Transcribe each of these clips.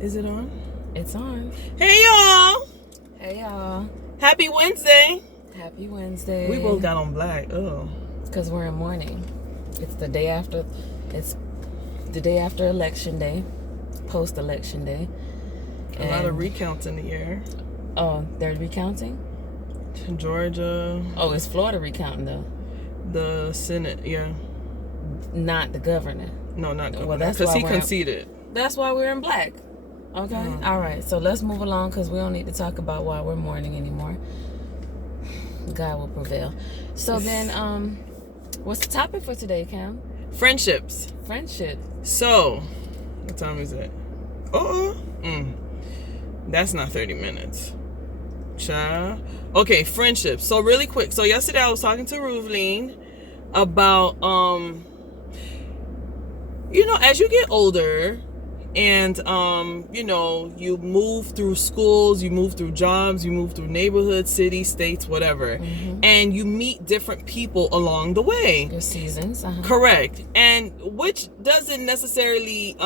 Is it on? It's on. Hey, y'all. Hey, y'all. Happy Wednesday. Happy Wednesday. We both got on black. Oh. Because we're in mourning. It's the day after. It's the day after Election Day. Post-Election Day. A lot of recounts in the air. Oh, they're recounting? Georgia. Oh, it's Florida recounting, though. The Senate, yeah. Not the governor. No, not governor. Well, that's because why he conceded. That's why we're in black. Okay? All right. So let's move along because we don't need to talk about why we're mourning anymore. God will prevail. So then, what's the topic for today, Cam? Friendships. Friendship. So, what time is it? That's not 30 minutes. Child. Okay, friendships. So really quick. So yesterday I was talking to Roovie about, as you get older and, you move through schools, you move through jobs, you move through neighborhoods, cities, states, whatever. Mm-hmm. And you meet different people along the way. Your seasons. Uh-huh. Correct. And which doesn't necessarily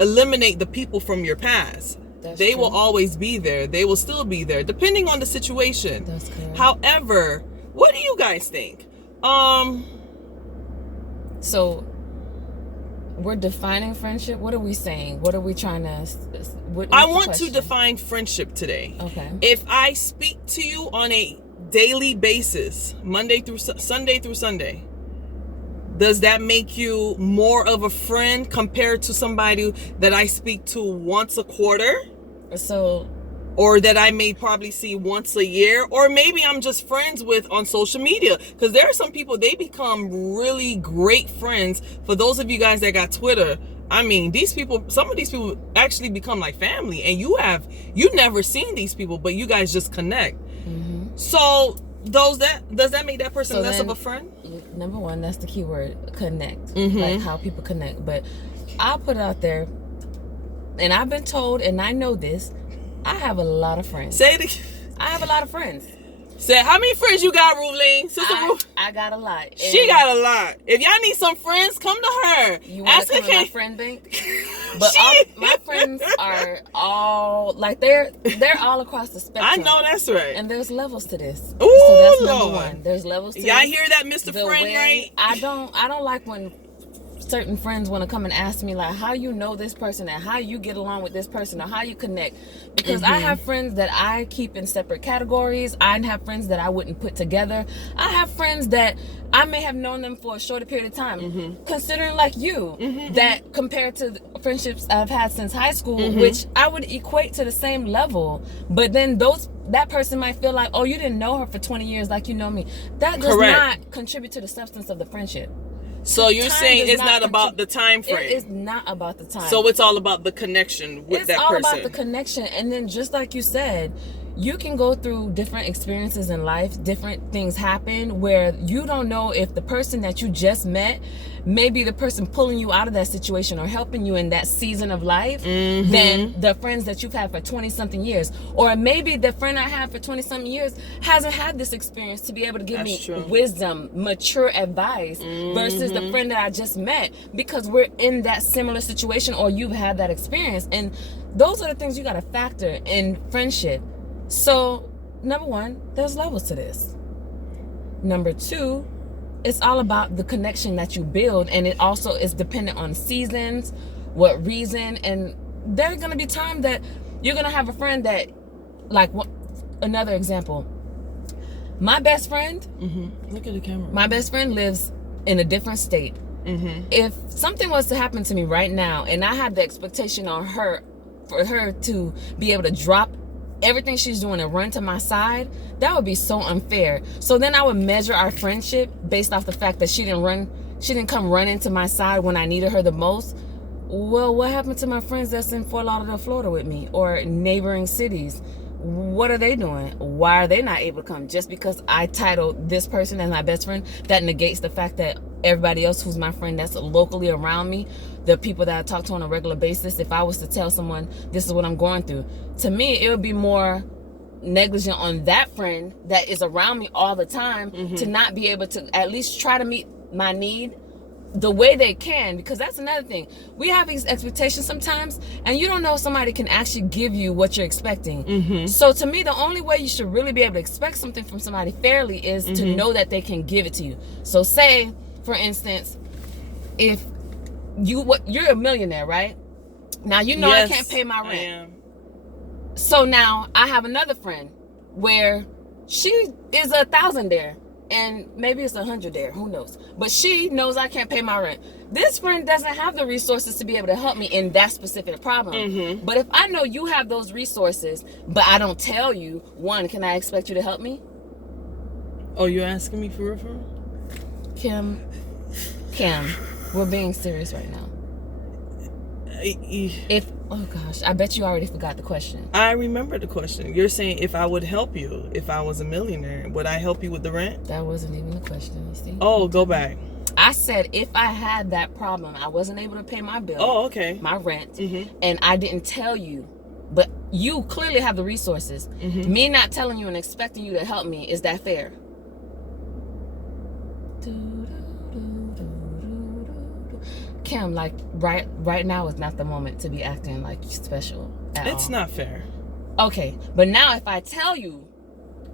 eliminate the people from your past. They will always be there. They will still be there, depending on the situation. That's correct. However, what do you guys think? So, we're defining friendship. What are we saying? What are we trying to? I want to define friendship today. Okay. If I speak to you on a daily basis, Sunday through Sunday, does that make you more of a friend compared to somebody that I speak to once a quarter? So, or that I may probably see once a year, or maybe I'm just friends with on social media. Because there are some people, they become really great friends. For those of you guys that got Twitter, I mean, some of these people actually become like family, and you never seen these people, but you guys just connect. Mm-hmm. So does that make that person less of a friend? Number one, that's the key word, connect. Mm-hmm. Like how people connect. But I'll put it out there, and I've been told, and I know this, I have a lot of friends. Say it again. I have a lot of friends. Say, how many friends you got, Roovie? I got a lot. And she got a lot. If y'all need some friends, come to her. You want to come to my friend bank? But my friends are all, like, they're all across the spectrum. I know that's right. And there's levels to this. Ooh, so that's number Lord. one. There's levels to y'all this. Hear that, Mr. Friend, right? I don't like when certain friends want to come and ask me, like, how you know this person and how you get along with this person or how you connect. Because I have friends that I keep in separate categories. I have friends that I wouldn't put together. I have friends that I may have known them for a shorter period of time. Considering like you, that compared to the friendships I've had since high school, which I would equate to the same level. But then that person might feel like, oh, you didn't know her for 20 years like you know me. That does not contribute to the substance of the friendship. So you're saying it's not about the time frame. It is not about the time. So it's all about the connection with that person. It's all about the connection. And then just like you said, you can go through different experiences in life, different things happen where you don't know if the person that you just met may be the person pulling you out of that situation or helping you in that season of life than the friends that you've had for 20-something years. Or maybe the friend I had for 20-something years hasn't had this experience to be able to give me wisdom, mature advice versus the friend that I just met, because we're in that similar situation or you've had that experience. And those are the things you got to factor in friendship. So, number one, there's levels to this. Number two, it's all about the connection that you build, and it also is dependent on seasons, what reason, and there are going to be times that you're going to have a friend that, like, another example, my best friend, look at the camera. My best friend lives in a different state. If something was to happen to me right now, and I had the expectation on her, for her to be able to drop everything she's doing and run to my side, that would be so unfair. So then I would measure our friendship based off the fact that she didn't come running to my side when I needed her the most. Well, what happened to my friends that's in Fort Lauderdale, Florida with me, or neighboring cities? What are they doing? Why are they not able to come? Just because I titled this person as my best friend, that negates the fact that everybody else who's my friend that's locally around me, the people that I talk to on a regular basis, if I was to tell someone this is what I'm going through, to me it would be more negligent on that friend that is around me all the time to not be able to at least try to meet my need the way they can, because that's another thing. We have these expectations sometimes, and you don't know if somebody can actually give you what you're expecting. So to me, the only way you should really be able to expect something from somebody fairly is to know that they can give it to you. So say, for instance, if you're a millionaire, right? Now you know I can't pay my rent. I am. So now I have another friend where she is 1,000 there. And maybe it's 100 there, who knows? But she knows I can't pay my rent. This friend doesn't have the resources to be able to help me in that specific problem. But if I know you have those resources, but I don't tell you, one, can I expect you to help me? Oh, you're asking me for referral? Kim, we're being serious right now. Oh gosh, I bet you already forgot the question. I remember the question. You're saying if I would help you, if I was a millionaire, would I help you with the rent? That wasn't even the question, you see. Oh, go back. I said if I had that problem, I wasn't able to pay my bill. Oh, okay. My rent, and I didn't tell you, but you clearly have the resources. Me not telling you and expecting you to help me, is that fair? Kim, like right now is not the moment to be acting like special at all. It's not fair. Okay, but now if I tell you,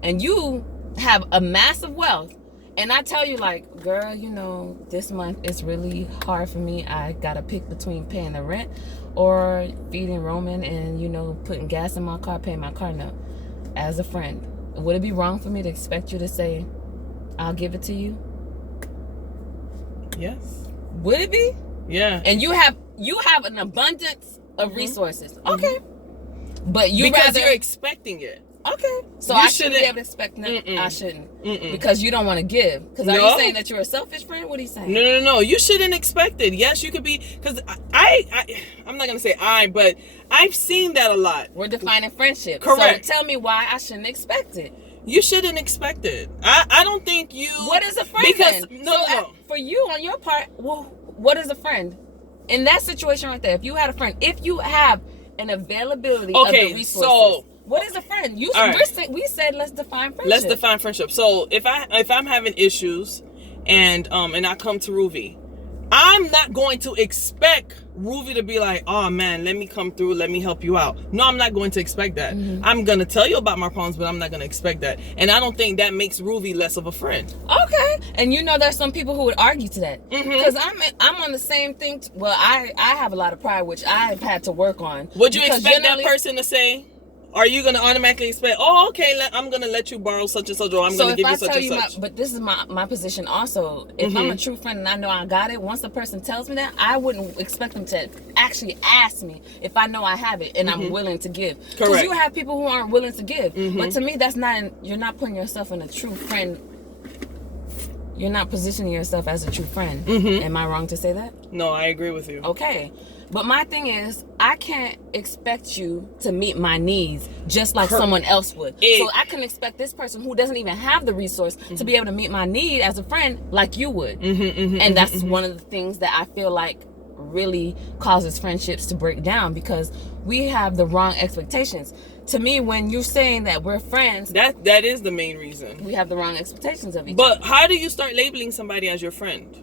and you have a massive wealth, and I tell you like, girl, you know, this month it's really hard for me. I gotta pick between paying the rent or feeding Roman and, you know, putting gas in my car, paying my car note. As a friend, would it be wrong for me to expect you to say, I'll give it to you? Yes. Would it be? Yeah. And you have an abundance of resources. Okay. But because you're expecting it. Okay. So I shouldn't be able to expect nothing. I shouldn't. Because you don't want to give. Because are you saying that you're a selfish friend? What are you saying? No. You shouldn't expect it. Yes, you could be. Because I'm not going to say but I've seen that a lot. We're defining friendship. Correct. So tell me why I shouldn't expect it. You shouldn't expect it. I don't think you. What is a friend? Because then? For you on your part, well, what is a friend? In that situation right there, if you had a friend, if you have an availability of the resources, so what is a friend? We said let's define friendship. Let's define friendship. So if I'm having issues and I come to Roovie, I'm not going to expect Roovie to be like, oh man, let me come through, let me help you out. No, I'm not going to expect that. I'm going to tell you about my problems, but I'm not going to expect that. And I don't think that makes Roovie less of a friend. Okay. And you know there's some people who would argue to that. Because I'm on the same thing. Well, I have a lot of pride, which I've had to work on. Would you expect that person to say, are you going to automatically expect, oh, okay, I'm going to let you borrow such and such, or I'm going to give you such and such? But this is my position also. If I'm a true friend and I know I got it, once the person tells me that, I wouldn't expect them to actually ask me if I know I have it and I'm willing to give. Because you have people who aren't willing to give. But to me, that's you're not putting yourself in a true friend. You're not positioning yourself as a true friend. Am I wrong to say that? No, I agree with you. Okay. But my thing is, I can't expect you to meet my needs just like someone else would. So I can expect this person who doesn't even have the resource to be able to meet my need as a friend like you would. And that's one of the things that I feel like really causes friendships to break down, because we have the wrong expectations. To me, when you're saying that we're friends, that is the main reason. We have the wrong expectations of each other. But how do you start labeling somebody as your friend?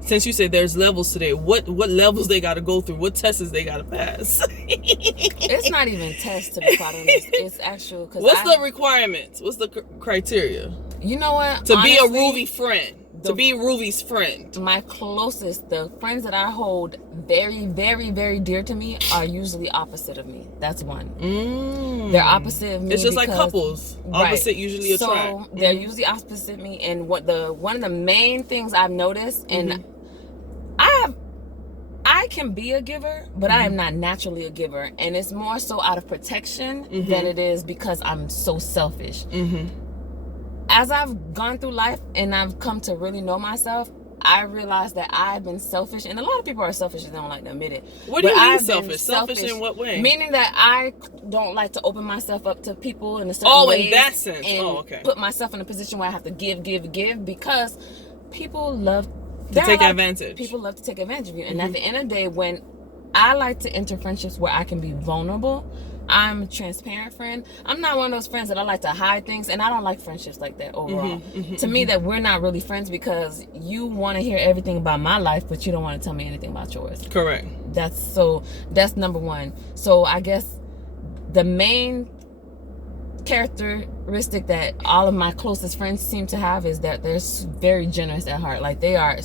Since you said there's levels today, what levels they got to go through? What tests they got to pass? It's not even tests, to be quite honest. It's actual. What's the requirements? What's the criteria? You know what? To be a Roovie friend. To be Roovie's friend. My closest, the friends that I hold very, very, very dear to me are usually opposite of me. That's one. They're opposite of me. It's just like couples. Opposite usually attract. So they're usually opposite me. And one of the main things I've noticed, and I can be a giver, but I am not naturally a giver. And it's more so out of protection than it is because I'm so selfish. As I've gone through life and I've come to really know myself, I realized that I've been selfish. And a lot of people are selfish and don't like to admit it. What do you mean selfish? Selfish in what way? Meaning that I don't like to open myself up to people in a certain way. Oh, in that sense. And put myself in a position where I have to give, because people love to take advantage. People love to take advantage of you. And at the end of the day, when I like to enter friendships where I can be vulnerable. I'm a transparent friend. I'm not one of those friends that I like to hide things, and I don't like friendships like that overall. To me, that we're not really friends because you want to hear everything about my life, but you don't want to tell me anything about yours. Correct. That's number one. So I guess the main characteristic that all of my closest friends seem to have is that they're very generous at heart. Like they are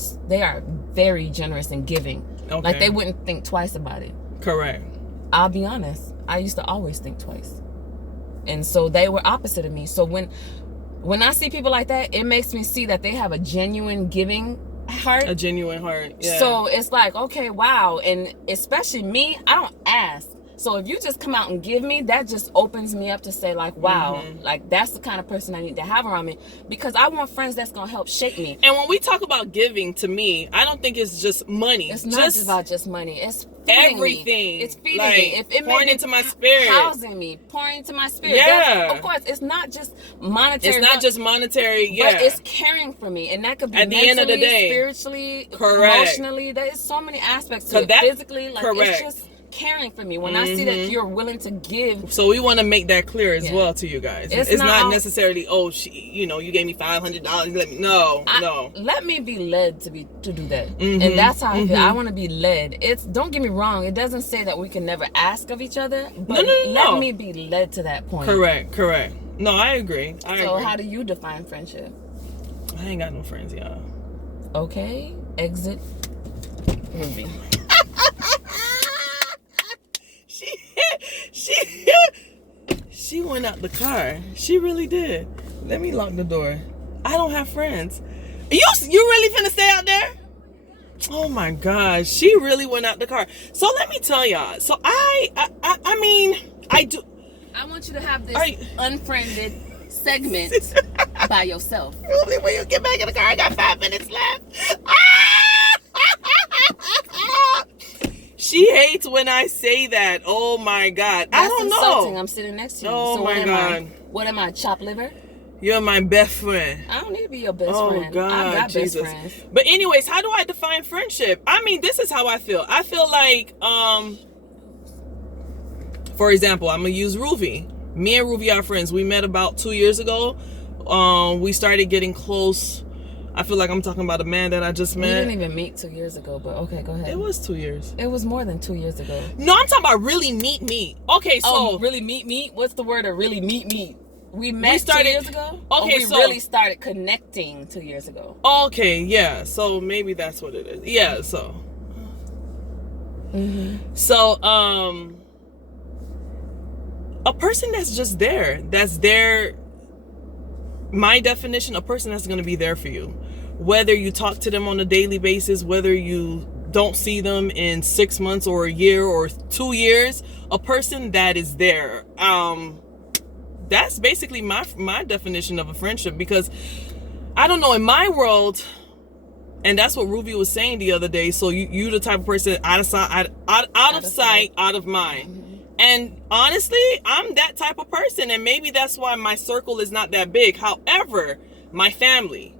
very generous and giving. Okay. Like they wouldn't think twice about it. Correct. I'll be honest. I used to always think twice. And so they were opposite of me. So when I see people like that, it makes me see that they have a genuine giving heart. A genuine heart. Yeah. So it's like, okay, wow. And especially me, I don't ask. So if you just come out and give me, that just opens me up to say like, wow, like that's the kind of person I need to have around me, because I want friends that's going to help shape me. And when we talk about giving, to me, I don't think it's just money. It's not just about just money. It's feeding everything. Me. It's feeding like, me. If it pouring into my spirit. Housing me. Pouring into my spirit. Yeah. Of course, it's not just monetary. It's not just monetary, yeah. But it's caring for me. And that could be at the mentally, end of the day, spiritually, correct. emotionally. There is so many aspects to it. Physically, like correct. it's just caring for me. When I see that you're willing to give. So we want to make that clear as well to you guys. It's not necessarily, oh, you gave me $500. Let me no. Let me be led to do that. And that's how I feel. I want to be led. Don't get me wrong. It doesn't say that we can never ask of each other, but let me be led to that point. Correct. No, I agree. So how do you define friendship? I ain't got no friends, y'all. Okay. Exit Roovie. She went out the car. She really did. Let me lock the door. I don't have friends. You really finna stay out there? Oh my gosh, she really went out the car. So let me tell y'all. So I mean, I do. I want you to have this unfriended segment by yourself. Really, when you get back in the car, I got 5 minutes left. She hates when I say that. Oh my God. That's I don't insulting. know. I'm sitting next to you. Oh so my God. What am I, chopped liver? You're my best friend. I don't need to be your best friend. Oh God, I got Jesus. best friends. But anyways, how do I define friendship? I mean, this is how I feel. I feel like, for example, I'm gonna use Roovie. Me and Roovie are friends. We met about 2 years ago. We started getting close. I feel like I'm talking about a man that I just met. We didn't even meet 2 years ago, but okay, go ahead. It was 2 years. It was more than 2 years ago. No, I'm talking about really meet. Okay, so really meet? What's the word of really meet? We met 2 years ago? Okay, we really started connecting 2 years ago. Okay, yeah. So maybe that's what it is. Yeah, so. So, a person that's just there, my definition, a person that's going to be there for you. Whether you talk to them on a daily basis, whether you don't see them in 6 months or a year or 2 years, a person that is there. That's basically my definition of a friendship, because I don't know, in my world, and that's what Roovie was saying the other day. So you the type of person out of sight, out of mind. And honestly, I'm that type of person, and maybe that's why my circle is not that big. However, my family,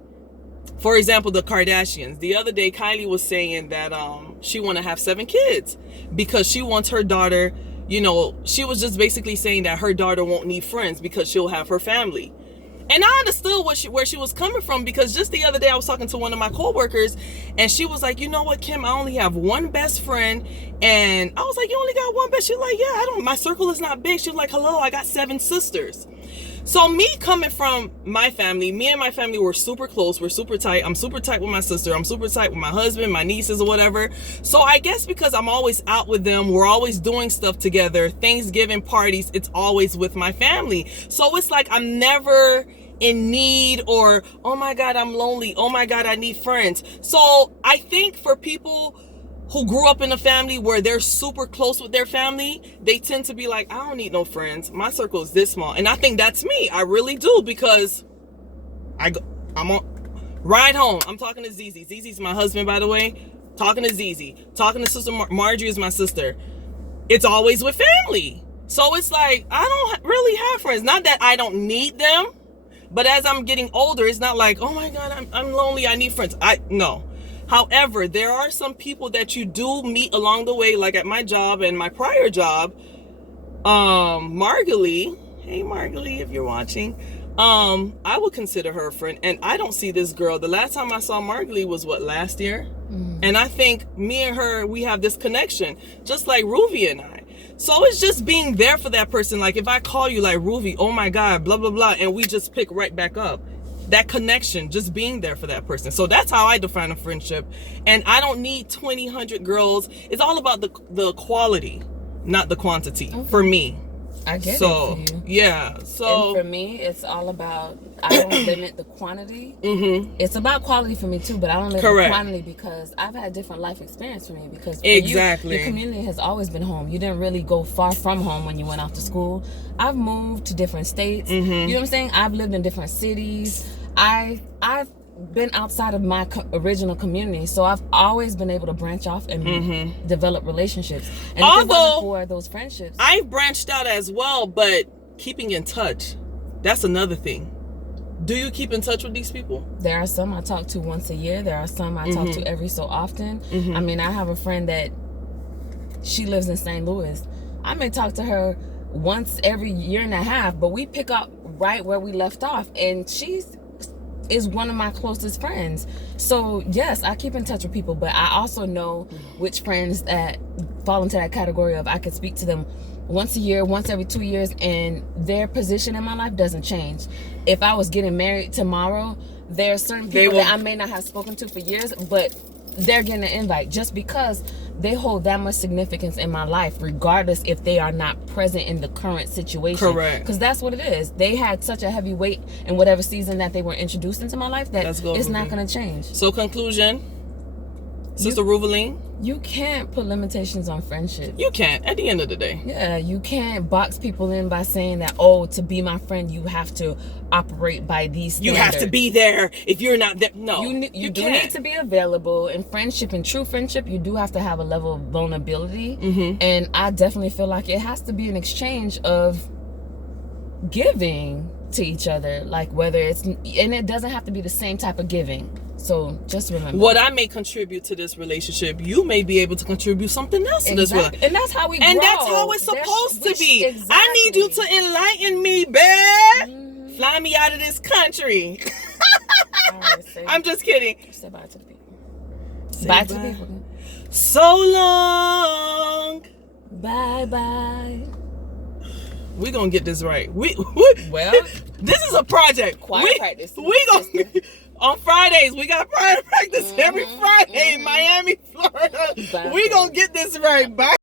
for example, the Kardashians, the other day Kylie was saying that she want to have 7 kids because she wants her daughter, she was just basically saying that her daughter won't need friends because she'll have her family. And I understood where she was coming from, because just the other day I was talking to one of my coworkers, and she was like, you know what, Kim, I only have one best friend. And I was like, you only got one best? She was like, yeah, my circle is not big. She was like, hello, I got 7 sisters. So me coming from my family, me and my family were super close. We're super tight. I'm super tight with my sister. I'm super tight with my husband, my nieces, or whatever. So I guess because I'm always out with them, we're always doing stuff together. Thanksgiving parties, it's always with my family. So it's like I'm never in need, or, oh my God, I'm lonely. Oh my God, I need friends. So I think for people who grew up in a family where they're super close with their family, they tend to be like, I don't need no friends. My circle is this small. And I think that's me. I really do, because I'm on ride home. I'm talking to Zizi. Zizi's my husband, by the way. Talking to Zizi. Talking to Sister Marjorie is my sister. It's always with family. So it's like, I don't really have friends. Not that I don't need them, but as I'm getting older, it's not like, oh my God, I'm lonely, I need friends. No. However, there are some people that you do meet along the way, like at my job and my prior job. Margalie, hey Margalie, if you're watching, I would consider her a friend, and I don't see this girl. The last time I saw Margalie was last year? And I think me and her, we have this connection, just like Roovie and I. So it's just being there for that person. Like if I call you like, Roovie, oh my God, blah, blah, blah, and we just pick right back up. That connection, just being there for that person. So that's how I define a friendship. And I don't need 20, 100 girls. It's all about the quality, not the quantity, for me. I get it for you. Yeah. So and for me, it's all about, I don't limit the quantity. It's about quality for me too, but I don't limit the quantity because I've had different life experience for me. Because for you, your community has always been home. You didn't really go far from home when you went off to school. I've moved to different states. You know what I'm saying? I've lived in different cities. I've been outside of my original community, so I've always been able to branch off and develop relationships. And if it wasn't for those friendships, I've branched out as well, but keeping in touch, that's another thing. Do you keep in touch with these people? There are some I talk to once a year. There are some I talk to every so often. I mean, I have a friend that she lives in St. Louis. I may talk to her once every year and a half, but we pick up right where we left off, and she's is one of my closest friends. So yes, I keep in touch with people, but I also know which friends that fall into that category of I could speak to them once a year, once every 2 years, and their position in my life doesn't change. If I was getting married tomorrow, there are certain people that I may not have spoken to for years, but they're getting an invite just because they hold that much significance in my life, regardless if they are not present in the current situation. Correct. Because that's what it is. They had such a heavy weight in whatever season that they were introduced into my life that it's not going to change. So conclusion, Sister Roovie, you can't put limitations on friendship. You can't, at the end of the day. Yeah, you can't box people in by saying that, oh, to be my friend, you have to operate by these standards. You have to be there. If you're not there, no. You do need to be available. In friendship, in true friendship, you do have to have a level of vulnerability. And I definitely feel like it has to be an exchange of giving to each other. Like whether it's, and it doesn't have to be the same type of giving. So just remember, what I may contribute to this relationship, you may be able to contribute something else to this relationship. And that's how we grow. And that's how it's supposed to be. Exactly. I need you to enlighten me, babe. Fly me out of this country. I'm just kidding. Say bye to the people. Bye to the people. So long. Bye bye. We're gonna get this right. Well, this is a project. Choir practice. We gonna on Fridays. We got choir practice every Friday in Miami, Florida. We gonna get this right. Bye.